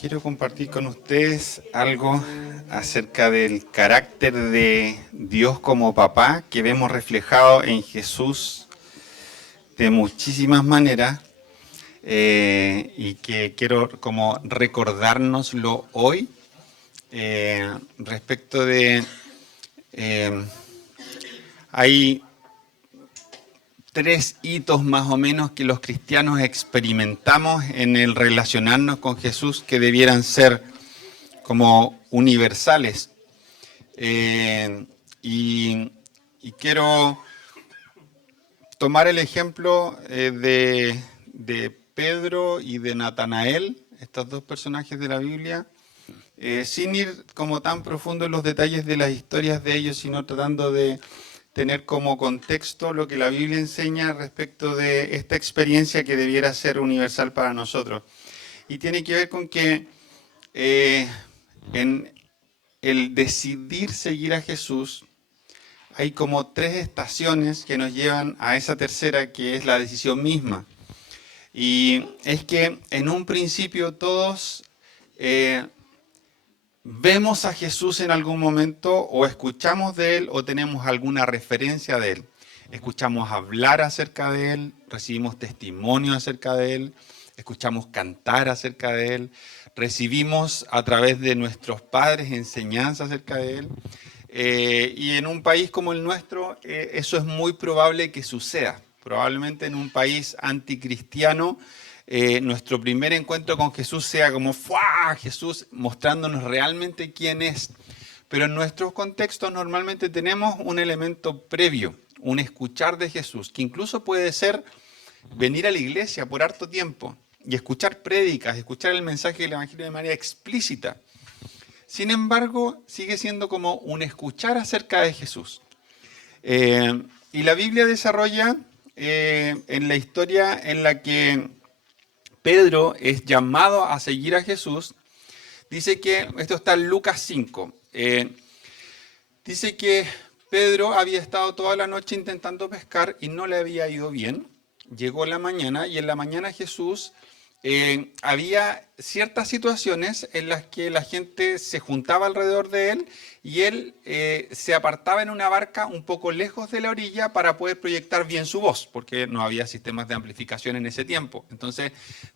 Quiero compartir con ustedes algo acerca del carácter de Dios como papá que vemos reflejado en Jesús de muchísimas maneras y que quiero como recordárnoslo hoy respecto de... eh, hay tres hitos más o menos que los cristianos experimentamos en el relacionarnos con Jesús que debieran ser como universales. Eh, y, y quiero tomar el ejemplo de Pedro y de Natanael, estos dos personajes de la Biblia, sin ir como tan profundo en los detalles de las historias de ellos, sino tratando de tener como contexto lo que la Biblia enseña respecto de esta experiencia que debiera ser universal para nosotros. Y tiene que ver con que en el decidir seguir a Jesús, hay como tres estaciones que nos llevan a esa tercera, que es la decisión misma. Y es que en un principio todos vemos a Jesús en algún momento o escuchamos de Él o tenemos alguna referencia de Él. Escuchamos hablar acerca de Él, recibimos testimonio acerca de Él, escuchamos cantar acerca de Él, recibimos a través de nuestros padres enseñanza acerca de Él. Y en un país como el nuestro, eso es muy probable que suceda. Probablemente en un país anticristiano, nuestro primer encuentro con Jesús sea como ¡fua! Jesús mostrándonos realmente quién es. Pero en nuestros contextos normalmente tenemos un elemento previo, un escuchar de Jesús, que incluso puede ser venir a la iglesia por harto tiempo y escuchar prédicas, escuchar el mensaje del Evangelio de manera explícita. Sin embargo, sigue siendo como un escuchar acerca de Jesús. Y la Biblia desarrolla en la historia en la que Pedro es llamado a seguir a Jesús, dice que, esto está en Lucas 5, dice que Pedro había estado toda la noche intentando pescar y no le había ido bien. Llegó la mañana y en la mañana Jesús había ciertas situaciones en las que la gente se juntaba alrededor de él y él se apartaba en una barca un poco lejos de la orilla para poder proyectar bien su voz, porque no había sistemas de amplificación en ese tiempo. Entonces,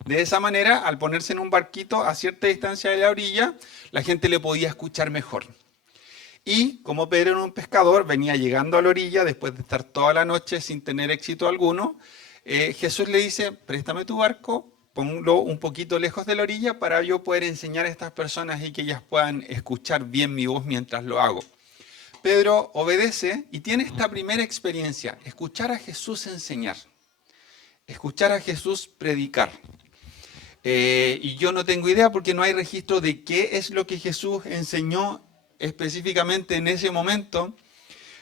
de esa manera, al ponerse en un barquito a cierta distancia de la orilla, la gente le podía escuchar mejor. Y como Pedro era un pescador, venía llegando a la orilla después de estar toda la noche sin tener éxito alguno. Jesús le dice, préstame tu barco, ponlo un poquito lejos de la orilla para yo poder enseñar a estas personas y que ellas puedan escuchar bien mi voz mientras lo hago. Pedro obedece y tiene esta primera experiencia, escuchar a Jesús enseñar, escuchar a Jesús predicar. Y yo no tengo idea porque no hay registro de qué es lo que Jesús enseñó específicamente en ese momento,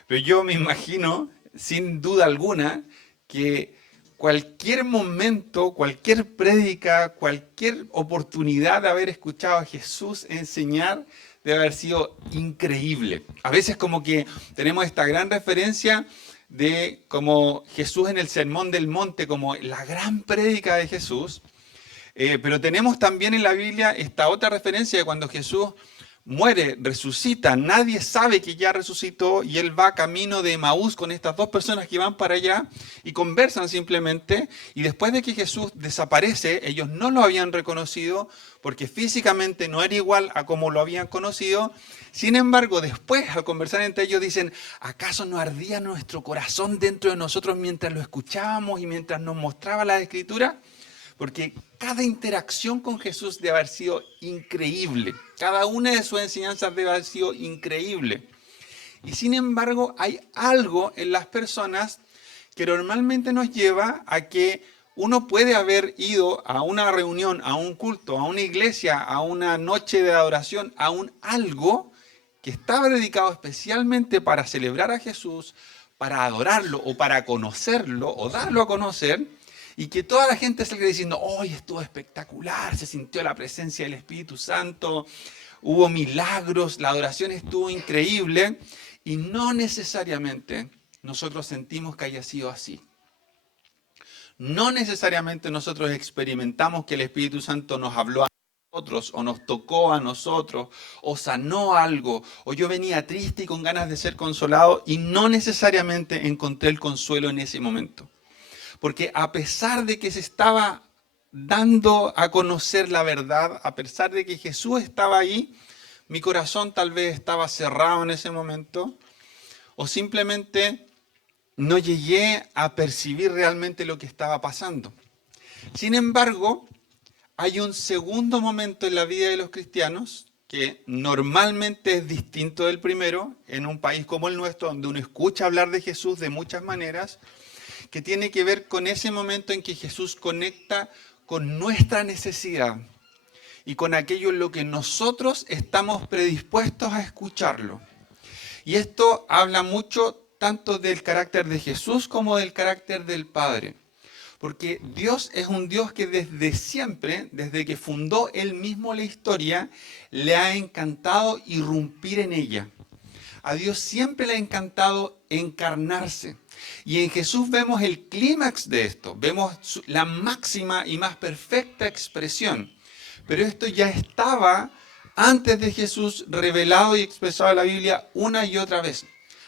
pero yo me imagino, sin duda alguna, que cualquier momento, cualquier prédica, cualquier oportunidad de haber escuchado a Jesús enseñar debe haber sido increíble. A veces como que tenemos esta gran referencia de como Jesús en el Sermón del Monte, como la gran prédica de Jesús, pero tenemos también en la Biblia esta otra referencia de cuando Jesús muere, resucita, nadie sabe que ya resucitó y él va camino de Emaús con estas dos personas que van para allá y conversan simplemente y después de que Jesús desaparece, ellos no lo habían reconocido porque físicamente no era igual a como lo habían conocido. Sin embargo, después al conversar entre ellos dicen, ¿acaso no ardía nuestro corazón dentro de nosotros mientras lo escuchábamos y mientras nos mostraba la Escritura? Porque cada interacción con Jesús debe haber sido increíble. Cada una de sus enseñanzas debe haber sido increíble. Y sin embargo, hay algo en las personas que normalmente nos lleva a que uno puede haber ido a una reunión, a un culto, a una iglesia, a una noche de adoración, a un algo que estaba dedicado especialmente para celebrar a Jesús, para adorarlo o para conocerlo o darlo a conocer, y que toda la gente salga diciendo, ¡oh, estuvo espectacular! Se sintió la presencia del Espíritu Santo, hubo milagros, la adoración estuvo increíble, y no necesariamente nosotros sentimos que haya sido así. No necesariamente nosotros experimentamos que el Espíritu Santo nos habló a nosotros, o nos tocó a nosotros, o sanó algo, o yo venía triste y con ganas de ser consolado y no necesariamente encontré el consuelo en ese momento. Porque a pesar de que se estaba dando a conocer la verdad, a pesar de que Jesús estaba ahí, mi corazón tal vez estaba cerrado en ese momento, o simplemente no llegué a percibir realmente lo que estaba pasando. Sin embargo, hay un segundo momento en la vida de los cristianos que normalmente es distinto del primero, en un país como el nuestro, donde uno escucha hablar de Jesús de muchas maneras, que tiene que ver con ese momento en que Jesús conecta con nuestra necesidad y con aquello en lo que nosotros estamos predispuestos a escucharlo. Y esto habla mucho tanto del carácter de Jesús como del carácter del Padre. Porque Dios es un Dios que desde siempre, desde que fundó Él mismo la historia, le ha encantado irrumpir en ella. A Dios siempre le ha encantado encarnarse. Y en Jesús vemos el clímax de esto, vemos la máxima y más perfecta expresión. Pero esto ya estaba antes de Jesús revelado y expresado en la Biblia una y otra vez.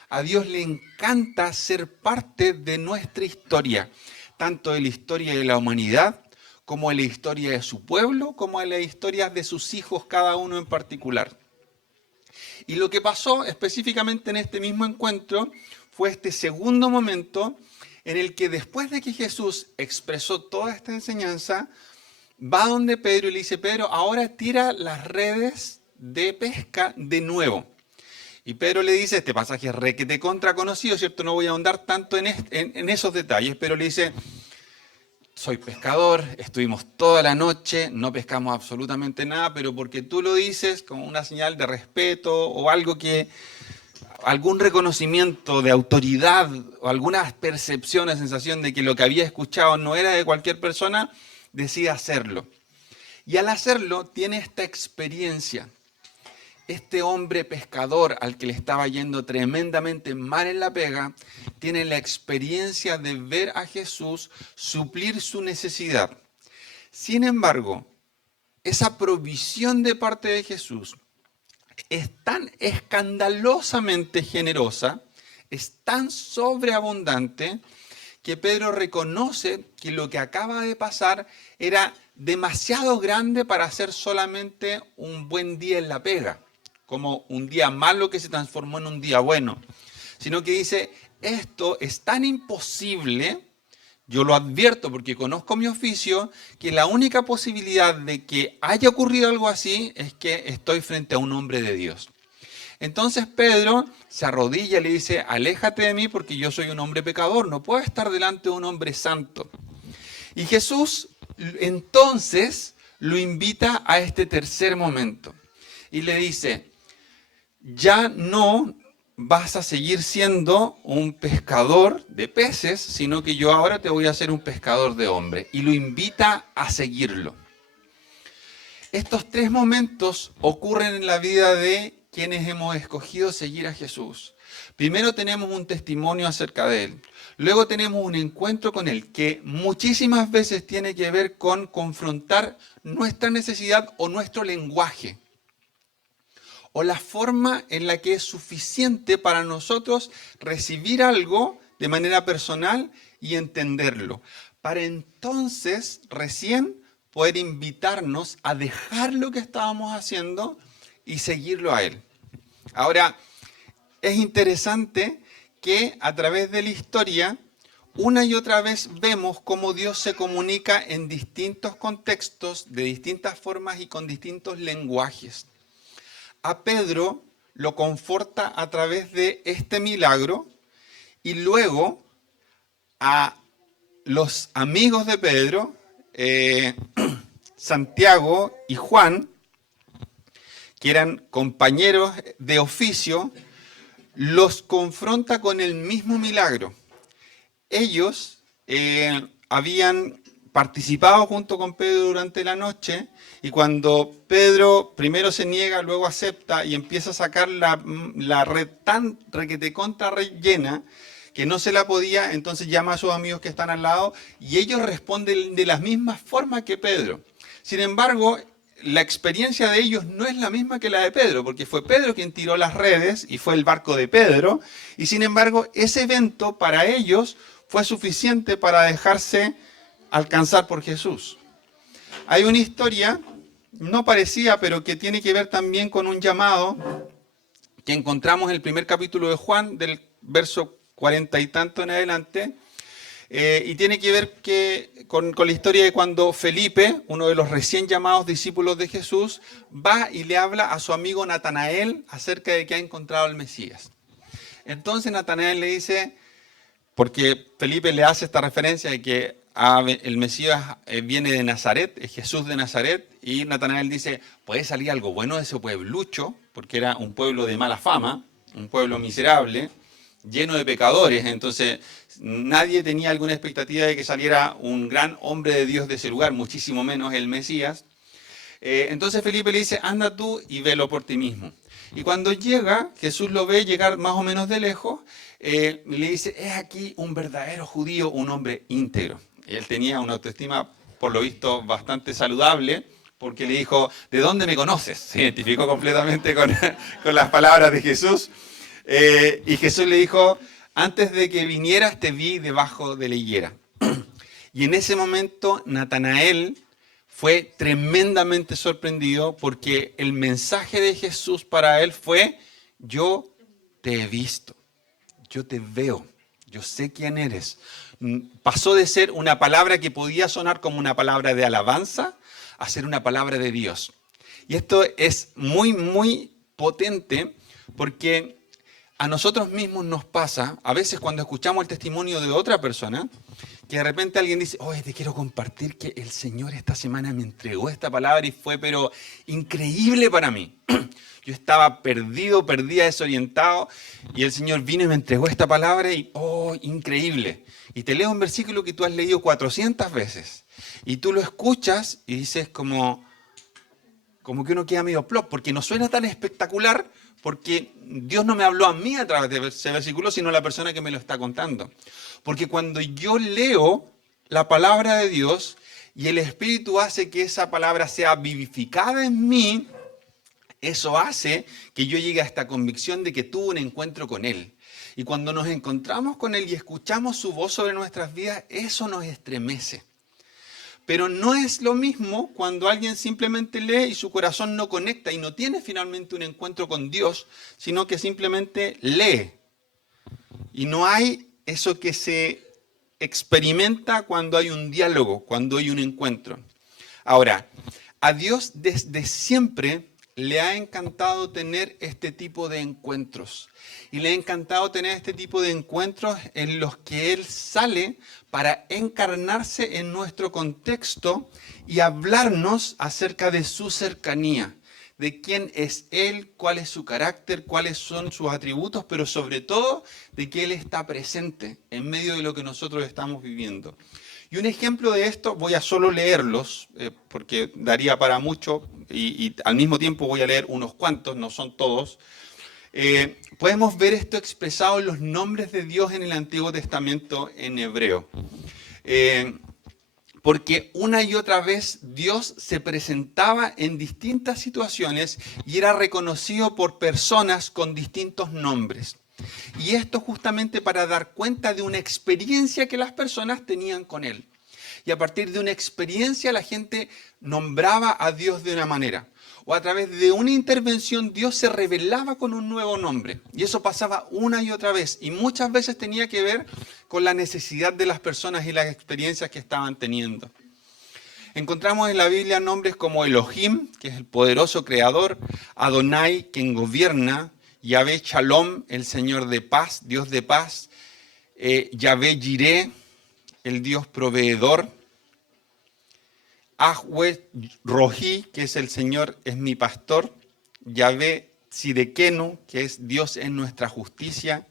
A Dios le encanta ser parte de nuestra historia, tanto de la historia de la humanidad, como de la historia de su pueblo, como de las historias de sus hijos, cada uno en particular. Y lo que pasó específicamente en este mismo encuentro fue este segundo momento en el que después de que Jesús expresó toda esta enseñanza, va donde Pedro y le dice, Pedro, ahora tira las redes de pesca de nuevo. Y Pedro le dice, este pasaje es requete contra conocido, ¿cierto? No voy a ahondar tanto en esos detalles, pero le dice, soy pescador, estuvimos toda la noche, no pescamos absolutamente nada, pero porque tú lo dices como una señal de respeto o algo que, algún reconocimiento de autoridad o alguna percepción o sensación de que lo que había escuchado no era de cualquier persona, decide hacerlo. Y al hacerlo tiene esta experiencia. Este hombre pescador al que le estaba yendo tremendamente mal en la pega, tiene la experiencia de ver a Jesús suplir su necesidad. Sin embargo, esa provisión de parte de Jesús es tan escandalosamente generosa, es tan sobreabundante, que Pedro reconoce que lo que acaba de pasar era demasiado grande para ser solamente un buen día en la pega, como un día malo que se transformó en un día bueno, sino que dice, esto es tan imposible, yo lo advierto porque conozco mi oficio, que la única posibilidad de que haya ocurrido algo así es que estoy frente a un hombre de Dios. Entonces Pedro se arrodilla y le dice, aléjate de mí porque yo soy un hombre pecador, no puedo estar delante de un hombre santo. Y Jesús entonces lo invita a este tercer momento y le dice, ya no vas a seguir siendo un pescador de peces, sino que yo ahora te voy a hacer un pescador de hombres. Y lo invita a seguirlo. Estos tres momentos ocurren en la vida de quienes hemos escogido seguir a Jesús. Primero tenemos un testimonio acerca de Él. Luego tenemos un encuentro con Él que muchísimas veces tiene que ver con confrontar nuestra necesidad o nuestro lenguaje, o la forma en la que es suficiente para nosotros recibir algo de manera personal y entenderlo, para entonces recién poder invitarnos a dejar lo que estábamos haciendo y seguirlo a Él. Ahora, es interesante que a través de la historia, una y otra vez vemos cómo Dios se comunica en distintos contextos, de distintas formas y con distintos lenguajes. A Pedro lo conforta a través de este milagro y luego a los amigos de Pedro, Santiago y Juan, que eran compañeros de oficio, los confronta con el mismo milagro. Ellos habían participado junto con Pedro durante la noche y cuando Pedro primero se niega, luego acepta y empieza a sacar la red tan requete contra rellena que no se la podía, entonces llama a sus amigos que están al lado y ellos responden de la misma forma que Pedro. Sin embargo, la experiencia de ellos no es la misma que la de Pedro, porque fue Pedro quien tiró las redes y fue el barco de Pedro, y sin embargo ese evento para ellos fue suficiente para dejarse alcanzar por Jesús. Hay una historia, no parecida, pero que tiene que ver también con un llamado que encontramos en el primer capítulo de Juan, del verso 40 y tanto en adelante, y tiene que ver con la historia de cuando Felipe, uno de los recién llamados discípulos de Jesús, va y le habla a su amigo Natanael acerca de que ha encontrado al Mesías. Entonces Natanael le dice, porque Felipe le hace esta referencia de que el Mesías viene de Nazaret, es Jesús de Nazaret, y Natanael dice, ¿puede salir algo bueno de ese pueblucho? Porque era un pueblo de mala fama, un pueblo miserable, lleno de pecadores, entonces nadie tenía alguna expectativa de que saliera un gran hombre de Dios de ese lugar, muchísimo menos el Mesías. Entonces Felipe le dice, anda tú y velo por ti mismo. Y cuando llega, Jesús lo ve llegar más o menos de lejos, le dice, es aquí un verdadero judío, un hombre íntegro. Él tenía una autoestima, por lo visto, bastante saludable, porque le dijo, ¿de dónde me conoces? Se identificó completamente con las palabras de Jesús. Y Jesús le dijo, antes de que vinieras te vi debajo de la higuera. Y en ese momento Natanael fue tremendamente sorprendido porque el mensaje de Jesús para él fue, yo te he visto, yo te veo, yo sé quién eres. Pasó de ser una palabra que podía sonar como una palabra de alabanza a ser una palabra de Dios. Y esto es muy, muy potente porque a nosotros mismos nos pasa, a veces cuando escuchamos el testimonio de otra persona, que de repente alguien dice, oye, te quiero compartir que el Señor esta semana me entregó esta palabra y fue pero increíble para mí. Yo estaba perdido, perdida, desorientado, y el Señor vino y me entregó esta palabra y, oh, increíble. Y te leo un versículo que tú has leído 400 veces, y tú lo escuchas y dices como que uno queda medio plop, porque no suena tan espectacular, porque Dios no me habló a mí a través de ese versículo, sino a la persona que me lo está contando. Porque cuando yo leo la palabra de Dios y el Espíritu hace que esa palabra sea vivificada en mí, eso hace que yo llegue a esta convicción de que tuve un encuentro con Él. Y cuando nos encontramos con Él y escuchamos su voz sobre nuestras vidas, eso nos estremece. Pero no es lo mismo cuando alguien simplemente lee y su corazón no conecta y no tiene finalmente un encuentro con Dios, sino que simplemente lee. Y no hay eso que se experimenta cuando hay un diálogo, cuando hay un encuentro. Ahora, a Dios desde siempre le ha encantado tener este tipo de encuentros. Y le ha encantado tener este tipo de encuentros en los que Él sale para encarnarse en nuestro contexto y hablarnos acerca de su cercanía, de quién es Él, cuál es su carácter, cuáles son sus atributos, pero sobre todo de que Él está presente en medio de lo que nosotros estamos viviendo. Y un ejemplo de esto, voy a solo leerlos, porque daría para mucho, y al mismo tiempo voy a leer unos cuantos, no son todos. Podemos ver esto expresado en los nombres de Dios en el Antiguo Testamento en hebreo. Porque una y otra vez Dios se presentaba en distintas situaciones y era reconocido por personas con distintos nombres. Y esto justamente para dar cuenta de una experiencia que las personas tenían con Él. Y a partir de una experiencia la gente nombraba a Dios de una manera. O a través de una intervención Dios se revelaba con un nuevo nombre. Y eso pasaba una y otra vez. Y muchas veces tenía que ver con la necesidad de las personas y las experiencias que estaban teniendo. Encontramos en la Biblia nombres como Elohim, que es el poderoso creador, Adonai, quien gobierna, Yahvé Shalom, el Señor de paz, Dios de paz, Yahvé Jireh, el Dios proveedor, Ahwe Rohi, que es el Señor, es mi pastor, Yahvé Sidekenu, que es Dios en nuestra justicia,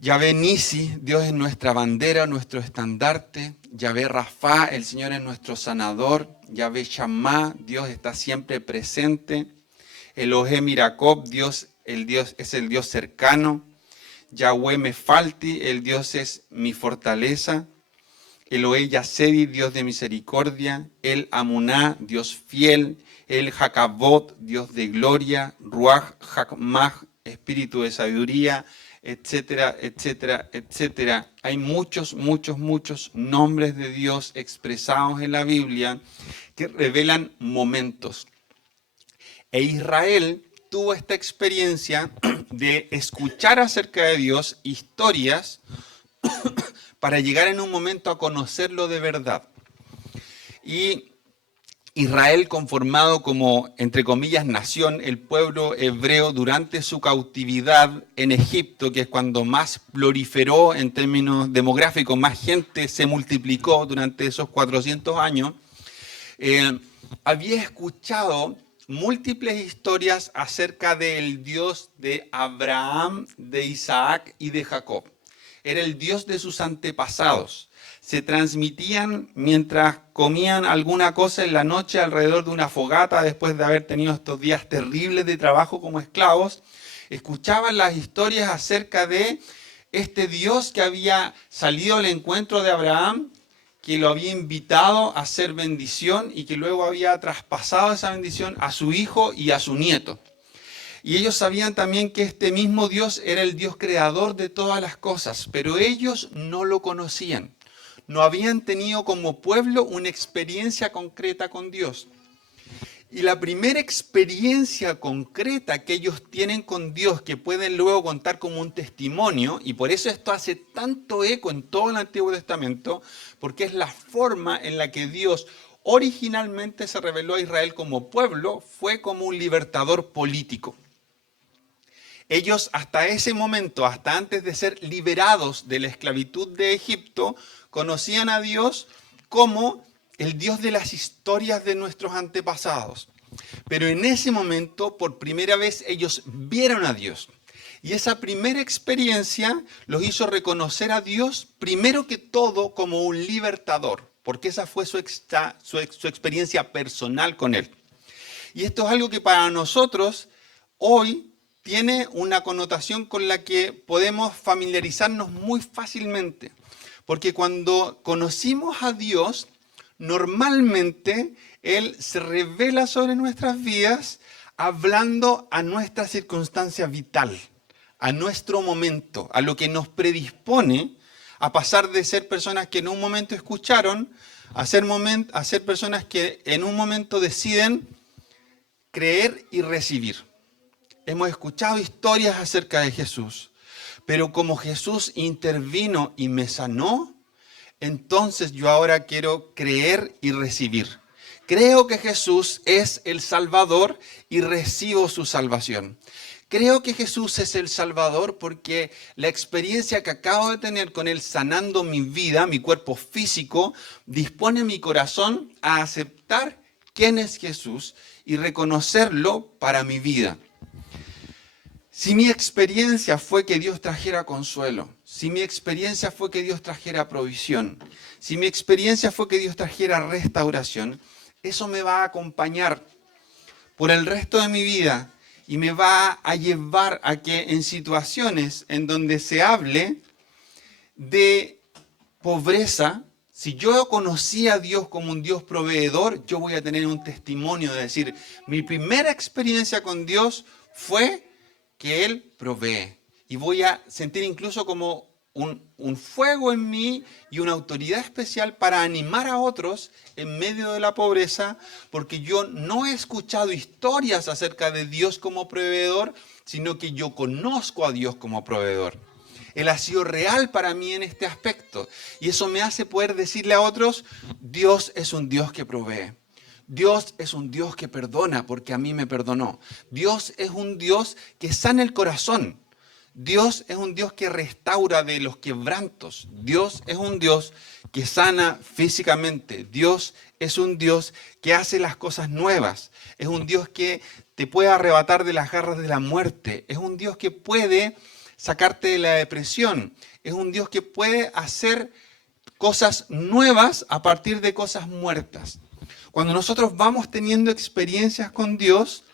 Yahvé Nisi, Dios es nuestra bandera, nuestro estandarte, Yahvé Rafa, el Señor es nuestro sanador, Yahvé Shammah, Dios está siempre presente, Elohim Irakob, Dios es el Dios cercano, Yahweh Mefalti, el Dios es mi fortaleza, Elohe Yasedi, Dios de misericordia, el Amuná, Dios fiel, el Jacabot, Dios de gloria, Ruach Hakmah, espíritu de sabiduría, etcétera, etcétera, etcétera. Hay muchos, muchos, muchos nombres de Dios expresados en la Biblia que revelan momentos. E Israel tuvo esta experiencia de escuchar acerca de Dios historias para llegar en un momento a conocerlo de verdad. Y Israel, conformado como, entre comillas, nación, el pueblo hebreo durante su cautividad en Egipto, que es cuando más proliferó en términos demográficos, más gente se multiplicó durante esos 400 años, había escuchado múltiples historias acerca del Dios de Abraham, de Isaac y de Jacob. Era el Dios de sus antepasados. Se transmitían mientras comían alguna cosa en la noche alrededor de una fogata después de haber tenido estos días terribles de trabajo como esclavos. Escuchaban las historias acerca de este Dios que había salido al encuentro de Abraham, que lo había invitado a hacer bendición y que luego había traspasado esa bendición a su hijo y a su nieto. Y ellos sabían también que este mismo Dios era el Dios creador de todas las cosas, pero ellos no lo conocían. No habían tenido como pueblo una experiencia concreta con Dios. Y la primera experiencia concreta que ellos tienen con Dios, que pueden luego contar como un testimonio, y por eso esto hace tanto eco en todo el Antiguo Testamento, porque es la forma en la que Dios originalmente se reveló a Israel como pueblo, fue como un libertador político. Ellos hasta ese momento, hasta antes de ser liberados de la esclavitud de Egipto, conocían a Dios como el Dios de las historias de nuestros antepasados. Pero en ese momento, por primera vez, ellos vieron a Dios. Y esa primera experiencia los hizo reconocer a Dios, primero que todo, como un libertador, porque esa fue su experiencia personal con Él. Y esto es algo que para nosotros hoy tiene una connotación con la que podemos familiarizarnos muy fácilmente. Porque cuando conocimos a Dios, normalmente Él se revela sobre nuestras vidas hablando a nuestra circunstancia vital, a nuestro momento, a lo que nos predispone a pasar de ser personas que en un momento escucharon a ser personas que en un momento deciden creer y recibir. Hemos escuchado historias acerca de Jesús, pero como Jesús intervino y me sanó, entonces yo ahora quiero creer y recibir. Creo que Jesús es el Salvador y recibo su salvación. Creo que Jesús es el Salvador porque la experiencia que acabo de tener con Él sanando mi vida, mi cuerpo físico, dispone mi corazón a aceptar quién es Jesús y reconocerlo para mi vida. Si mi experiencia fue que Dios trajera consuelo, si mi experiencia fue que Dios trajera provisión, si mi experiencia fue que Dios trajera restauración, eso me va a acompañar por el resto de mi vida y me va a llevar a que en situaciones en donde se hable de pobreza, si yo conocí a Dios como un Dios proveedor, yo voy a tener un testimonio de decir, mi primera experiencia con Dios fue que Él provee. Y voy a sentir incluso como un fuego en mí y una autoridad especial para animar a otros en medio de la pobreza, porque yo no he escuchado historias acerca de Dios como proveedor, sino que yo conozco a Dios como proveedor. Él ha sido real para mí en este aspecto. Y eso me hace poder decirle a otros, Dios es un Dios que provee. Dios es un Dios que perdona porque a mí me perdonó. Dios es un Dios que sana el corazón. Dios es un Dios que restaura de los quebrantos. Dios es un Dios que sana físicamente. Dios es un Dios que hace las cosas nuevas. Es un Dios que te puede arrebatar de las garras de la muerte. Es un Dios que puede sacarte de la depresión. Es un Dios que puede hacer cosas nuevas a partir de cosas muertas. Cuando nosotros vamos teniendo experiencias con Dios,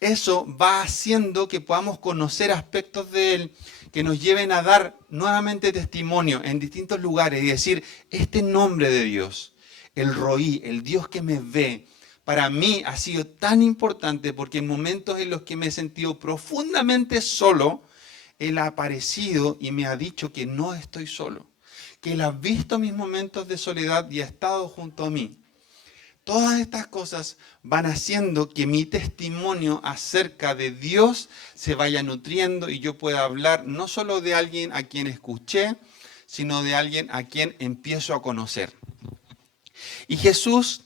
eso va haciendo que podamos conocer aspectos de Él que nos lleven a dar nuevamente testimonio en distintos lugares y decir, este nombre de Dios, el Roí, el Dios que me ve, para mí ha sido tan importante porque en momentos en los que me he sentido profundamente solo, Él ha aparecido y me ha dicho que no estoy solo, que Él ha visto mis momentos de soledad y ha estado junto a mí. Todas estas cosas van haciendo que mi testimonio acerca de Dios se vaya nutriendo y yo pueda hablar no solo de alguien a quien escuché, sino de alguien a quien empiezo a conocer. Y Jesús,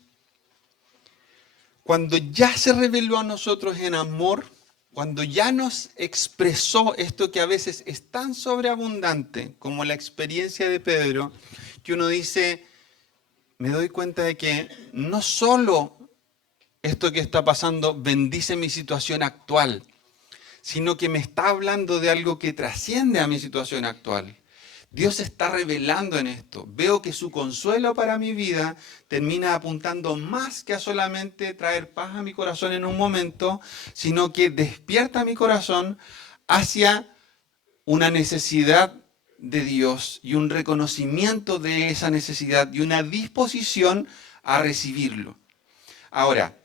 cuando ya se reveló a nosotros en amor, cuando ya nos expresó esto que a veces es tan sobreabundante como la experiencia de Pedro, que uno dice, me doy cuenta de que no solo esto que está pasando bendice mi situación actual, sino que me está hablando de algo que trasciende a mi situación actual. Dios se está revelando en esto. Veo que su consuelo para mi vida termina apuntando más que a solamente traer paz a mi corazón en un momento, sino que despierta mi corazón hacia una necesidad de Dios y un reconocimiento de esa necesidad y una disposición a recibirlo. Ahora,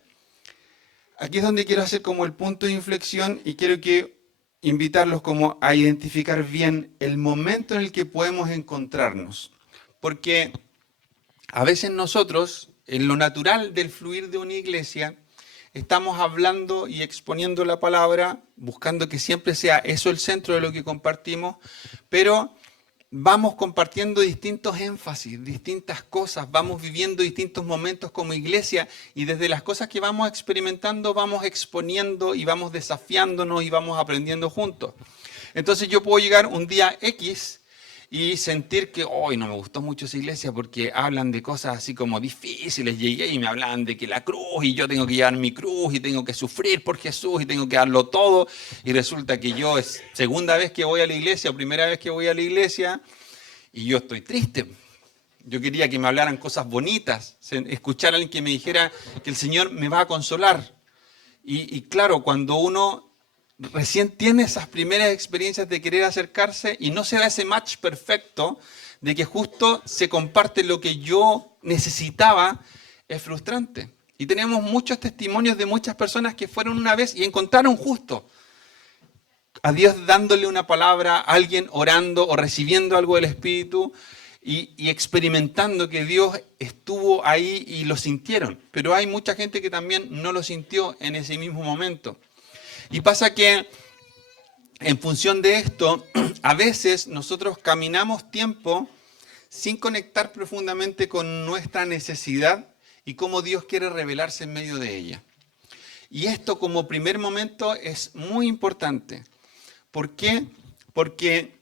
aquí es donde quiero hacer como el punto de inflexión y quiero invitarlos como a identificar bien el momento en el que podemos encontrarnos. Porque a veces nosotros, en lo natural del fluir de una iglesia, estamos hablando y exponiendo la palabra, buscando que siempre sea eso el centro de lo que compartimos, pero vamos compartiendo distintos énfasis, distintas cosas, vamos viviendo distintos momentos como iglesia y desde las cosas que vamos experimentando vamos exponiendo y vamos desafiándonos y vamos aprendiendo juntos. Entonces yo puedo llegar un día X y sentir que hoy no me gustó mucho esa iglesia porque hablan de cosas así como difíciles. Llegué y me hablan de que la cruz y yo tengo que llevar mi cruz y tengo que sufrir por Jesús y tengo que darlo todo. Y resulta que yo es segunda vez que voy a la iglesia o primera vez que voy a la iglesia y yo estoy triste. Yo quería que me hablaran cosas bonitas, escuchar a alguien que me dijera que el Señor me va a consolar. Y claro, cuando uno recién tiene esas primeras experiencias de querer acercarse y no se da ese match perfecto de que justo se comparte lo que yo necesitaba, es frustrante. Y tenemos muchos testimonios de muchas personas que fueron una vez y encontraron justo a Dios dándole una palabra, a alguien orando o recibiendo algo del Espíritu y experimentando que Dios estuvo ahí y lo sintieron. Pero hay mucha gente que también no lo sintió en ese mismo momento. Y pasa que en función de esto, a veces nosotros caminamos tiempo sin conectar profundamente con nuestra necesidad y cómo Dios quiere revelarse en medio de ella. Y esto como primer momento es muy importante. ¿Por qué? Porque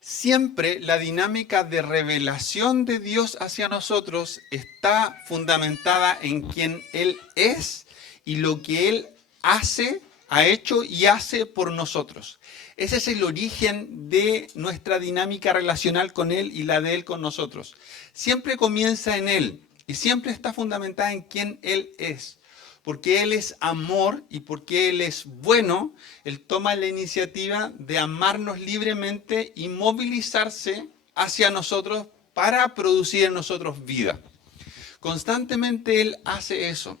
siempre la dinámica de revelación de Dios hacia nosotros está fundamentada en quién Él es y lo que Él hace, ha hecho y hace por nosotros. Ese es el origen de nuestra dinámica relacional con Él y la de Él con nosotros. Siempre comienza en Él y siempre está fundamentada en quién Él es. Porque Él es amor y porque Él es bueno, Él toma la iniciativa de amarnos libremente y movilizarse hacia nosotros para producir en nosotros vida. Constantemente Él hace eso.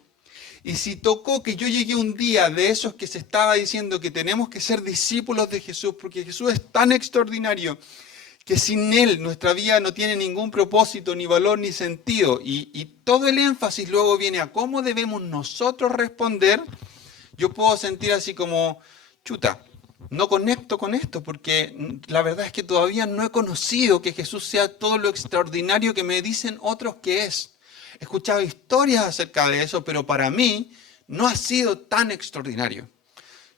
Y si tocó que yo llegué un día de esos que se estaba diciendo que tenemos que ser discípulos de Jesús, porque Jesús es tan extraordinario que sin Él nuestra vida no tiene ningún propósito, ni valor, ni sentido. Y todo el énfasis luego viene a cómo debemos nosotros responder. Yo puedo sentir así como, chuta, no conecto con esto, porque la verdad es que todavía no he conocido que Jesús sea todo lo extraordinario que me dicen otros que es. He escuchado historias acerca de eso, pero para mí no ha sido tan extraordinario.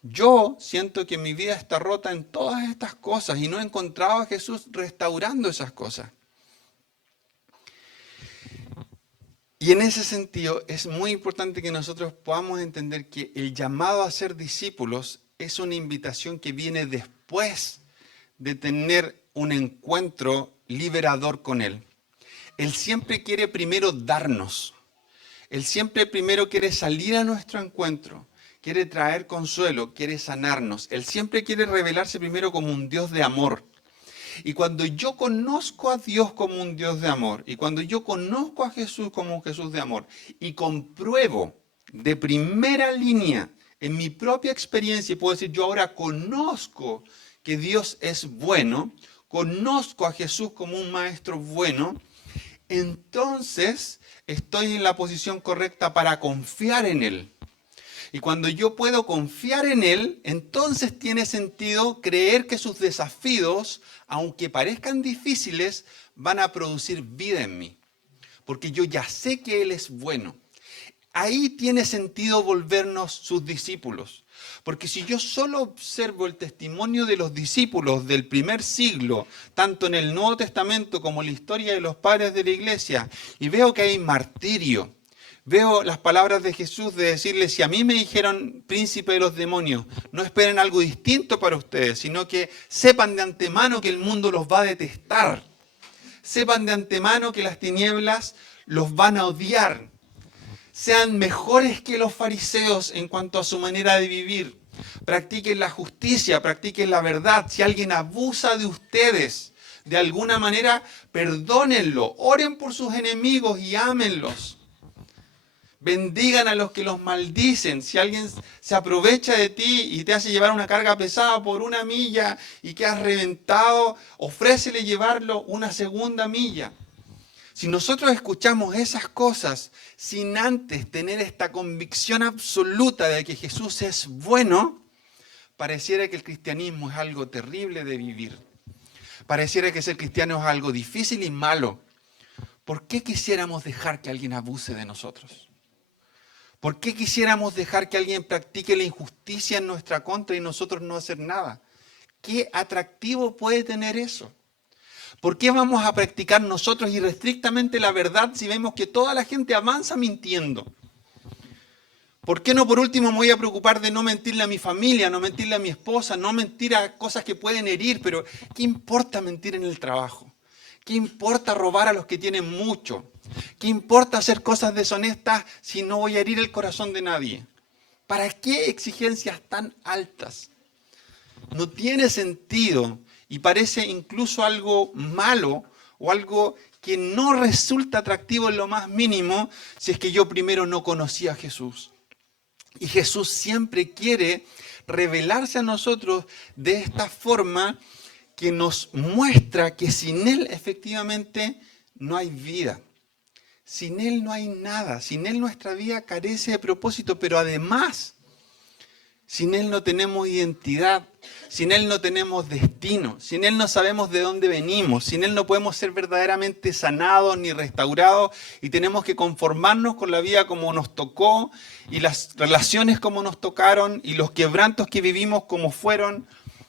Yo siento que mi vida está rota en todas estas cosas y no he encontrado a Jesús restaurando esas cosas. Y en ese sentido es muy importante que nosotros podamos entender que el llamado a ser discípulos es una invitación que viene después de tener un encuentro liberador con Él. Él siempre quiere primero darnos. Él siempre primero quiere salir a nuestro encuentro, quiere traer consuelo, quiere sanarnos. Él siempre quiere revelarse primero como un Dios de amor. Y cuando yo conozco a Dios como un Dios de amor, y cuando yo conozco a Jesús como un Jesús de amor, y compruebo de primera línea en mi propia experiencia, y puedo decir, yo ahora conozco que Dios es bueno, conozco a Jesús como un maestro bueno, entonces estoy en la posición correcta para confiar en Él. Y cuando yo puedo confiar en Él, entonces tiene sentido creer que sus desafíos, aunque parezcan difíciles, van a producir vida en mí. Porque yo ya sé que Él es bueno. Ahí tiene sentido volvernos sus discípulos. Porque si yo solo observo el testimonio de los discípulos del primer siglo, tanto en el Nuevo Testamento como en la historia de los padres de la iglesia, y veo que hay martirio, veo las palabras de Jesús de decirle, si a mí me dijeron príncipe de los demonios, no esperen algo distinto para ustedes, sino que sepan de antemano que el mundo los va a detestar. Sepan de antemano que las tinieblas los van a odiar. Sean mejores que los fariseos en cuanto a su manera de vivir. Practiquen la justicia, practiquen la verdad. Si alguien abusa de ustedes de alguna manera, perdónenlo. Oren por sus enemigos y ámenlos. Bendigan a los que los maldicen. Si alguien se aprovecha de ti y te hace llevar una carga pesada por 1 milla y que has reventado, ofrécele llevarlo una 2ª milla. Si nosotros escuchamos esas cosas sin antes tener esta convicción absoluta de que Jesús es bueno, pareciera que el cristianismo es algo terrible de vivir. Pareciera que ser cristiano es algo difícil y malo. ¿Por qué quisiéramos dejar que alguien abuse de nosotros? ¿Por qué quisiéramos dejar que alguien practique la injusticia en nuestra contra y nosotros no hacer nada? ¿Qué atractivo puede tener eso? ¿Por qué vamos a practicar nosotros irrestrictamente la verdad si vemos que toda la gente avanza mintiendo? ¿Por qué no por último me voy a preocupar de no mentirle a mi familia, no mentirle a mi esposa, no mentir a cosas que pueden herir? Pero ¿qué importa mentir en el trabajo? ¿Qué importa robar a los que tienen mucho? ¿Qué importa hacer cosas deshonestas si no voy a herir el corazón de nadie? ¿Para qué exigencias tan altas? No tiene sentido. Y parece incluso algo malo o algo que no resulta atractivo en lo más mínimo si es que yo primero no conocía a Jesús. Y Jesús siempre quiere revelarse a nosotros de esta forma que nos muestra que sin Él efectivamente no hay vida. Sin Él no hay nada. Sin Él nuestra vida carece de propósito, pero además, sin Él no tenemos identidad, sin Él no tenemos destino, sin Él no sabemos de dónde venimos, sin Él no podemos ser verdaderamente sanados ni restaurados y tenemos que conformarnos con la vida como nos tocó y las relaciones como nos tocaron y los quebrantos que vivimos como fueron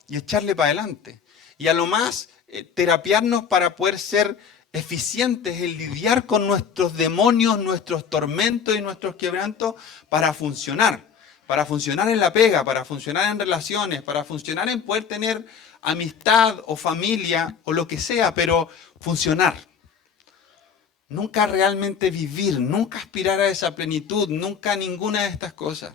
y echarle para adelante. Y a lo más terapiarnos para poder ser eficientes en lidiar con nuestros demonios, nuestros tormentos y nuestros quebrantos para funcionar en la pega, para funcionar en relaciones, para funcionar en poder tener amistad o familia o lo que sea, pero funcionar. Nunca realmente vivir, nunca aspirar a esa plenitud, nunca ninguna de estas cosas.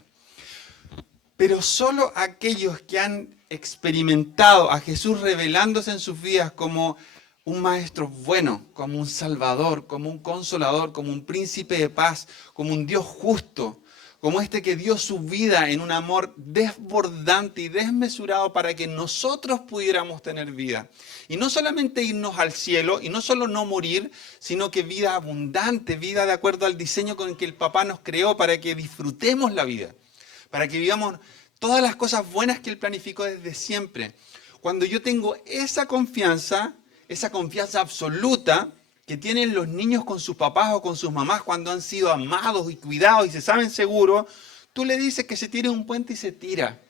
Pero solo aquellos que han experimentado a Jesús revelándose en sus vidas como un maestro bueno, como un salvador, como un consolador, como un príncipe de paz, como un Dios justo, como este que dio su vida en un amor desbordante y desmesurado para que nosotros pudiéramos tener vida. Y no solamente irnos al cielo, y no solo no morir, sino que vida abundante, vida de acuerdo al diseño con el que el Papá nos creó para que disfrutemos la vida, para que vivamos todas las cosas buenas que Él planificó desde siempre. Cuando yo tengo esa confianza absoluta, que tienen los niños con sus papás o con sus mamás cuando han sido amados y cuidados y se saben seguros, tú le dices que se tire un puente y se tira.